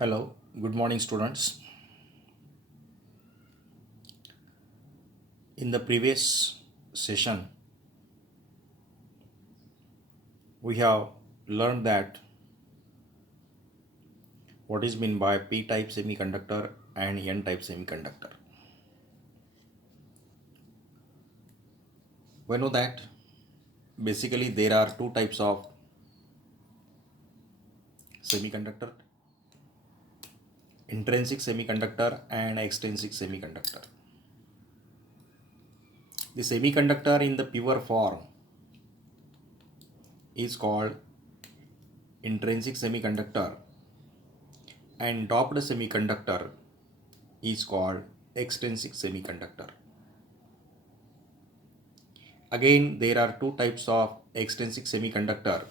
Hello, good morning, students. In the previous session, we have learned that what is meant by p-type semiconductor and n-type semiconductor. We know that basically there are two types of semiconductor: intrinsic semiconductor and extrinsic semiconductor. The semiconductor in the pure form is called intrinsic semiconductor, and doped semiconductor is called extrinsic semiconductor. Again, there are two types of extrinsic semiconductor: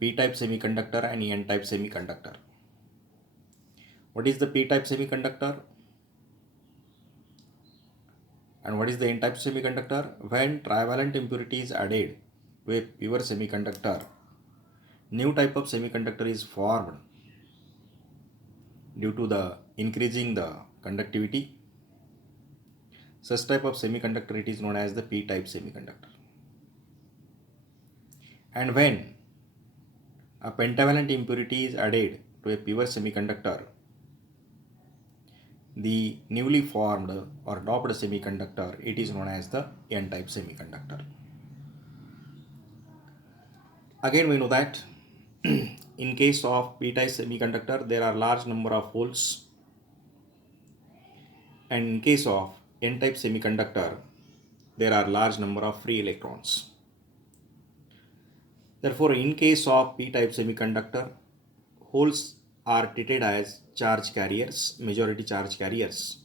p-type semiconductor and n-type semiconductor. What is the p-type semiconductor and what is the n-type semiconductor? When trivalent impurity is added to a pure semiconductor, new type of semiconductor is formed due to the increasing the conductivity. Such type of semiconductor it is known as the p-type semiconductor. And when a pentavalent impurity is added to a pure semiconductor, the newly formed or doped semiconductor, it is known as the n-type semiconductor. Again, we know that in case of p-type semiconductor, there are large number of holes, and in case of n-type semiconductor, there are large number of free electrons. Therefore, in case of p-type semiconductor, holes are treated as charge carriers, majority charge carriers,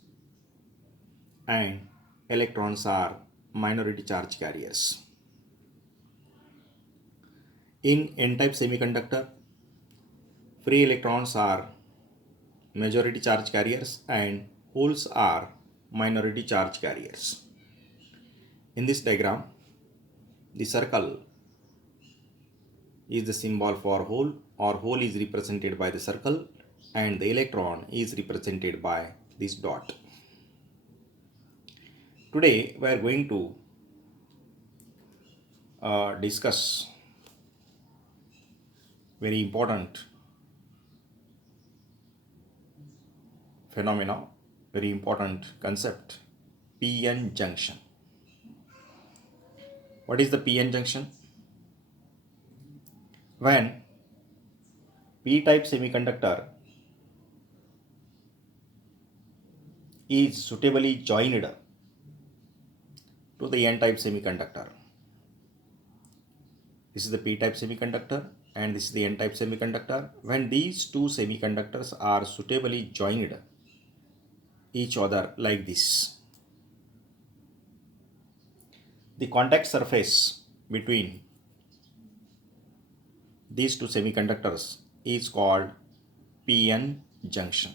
and electrons are minority charge carriers. In n-type semiconductor, free electrons are majority charge carriers and holes are minority charge carriers. In this diagram, the circle is the symbol for hole, or hole is represented by the circle and the electron is represented by this dot. Today we are going to discuss very important phenomena, very important concept: p-n junction. What is the p-n junction? When p-type semiconductor is suitably joined to the n-type semiconductor. This is the p-type semiconductor and this is the n-type semiconductor. When these two semiconductors are suitably joined each other like this, the contact surface between these two semiconductors is called p-n junction.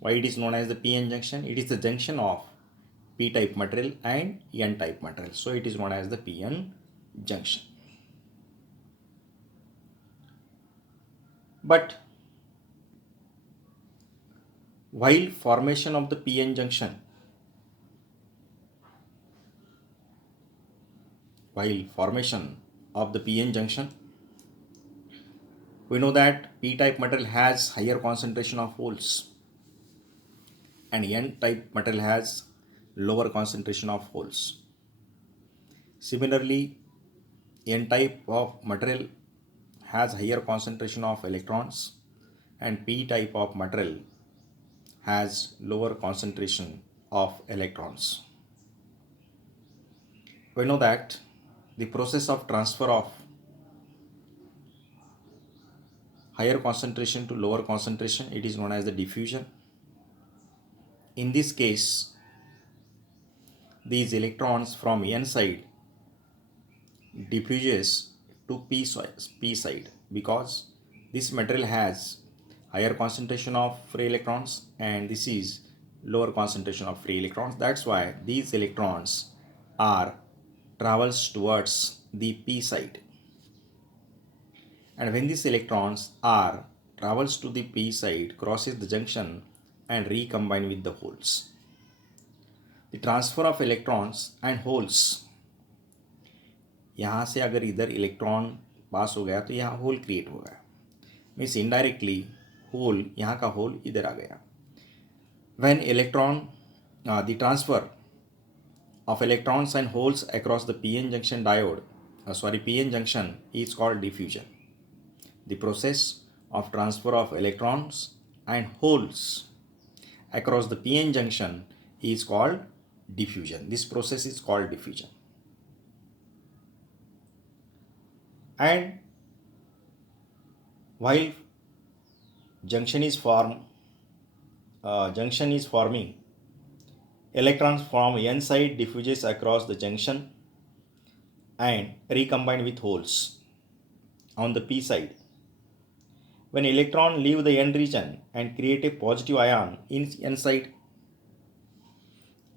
Why it is known as the p-n junction? It is the junction of p-type material and n-type material, so it is known as the p-n junction. But while formation of the p-n junction, we know that p-type material has higher concentration of holes and n-type material has lower concentration of holes. Similarly, n-type of material has higher concentration of electrons and p-type of material has lower concentration of electrons. We know that the process of transfer of higher concentration to lower concentration, it is known as the diffusion. In this case, these electrons from n side diffuses to p side because this material has higher concentration of free electrons and this is lower concentration of free electrons. That's why these electrons are travels towards the p side. and when these electrons R travels to the p side, crosses the junction and recombine with the holes. The transfer of electrons and holes, यहाँ से अगर इधर electron पास हो गया तो यहाँ hole create हो गया, मीन्स इनडायरेक्टली होल, यहाँ का होल इधर आ गया. When the transfer of electrons and holes across the PN junction PN junction is called diffusion. The process of transfer of electrons and holes across the PN junction is called diffusion. This process is called diffusion. And while junction is forming, electrons from n side diffuses across the junction and recombine with holes on the p side. When electron leave the n region and create a positive ion in n side,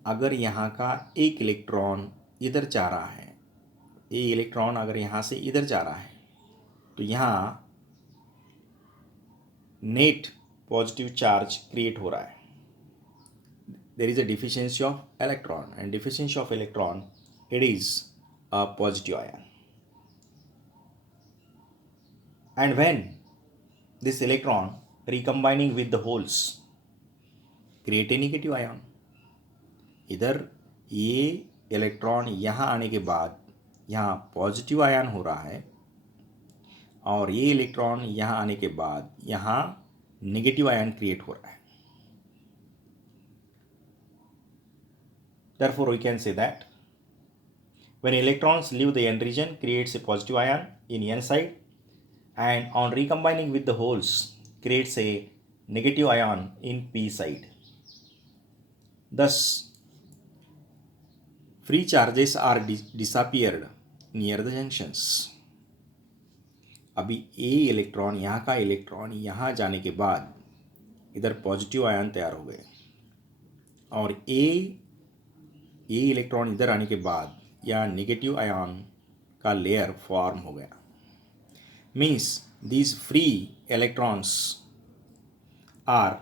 अगर यहाँ का एक electron इधर जा रहा है, ये electron अगर यहाँ से इधर जा रहा है तो यहाँ नेट पॉजिटिव चार्ज क्रिएट हो रहा है. There is a deficiency of electron, and deficiency of electron, it is a positive ion. And when this electron recombining with the holes create a negative ion, इधर ये electron यहाँ आने के बाद यहाँ पॉजिटिव आयन हो रहा है और ये इलेक्ट्रॉन यहाँ आने के बाद यहाँ नेगेटिव आयन क्रिएट हो रहा है. Therefore, we can say that when electrons leave the n region, creates a positive ion in n side, and on recombining with the holes, creates a negative ion in p side. Thus, free charges are disappeared near the junctions. अभी ए electron, यहाँ का electron यहाँ जाने के बाद इधर positive ion तैयार हो गए और ए इलेक्ट्रॉन इधर आने के बाद या नेगेटिव आयन का लेयर फॉर्म हो गया. Means these free electrons are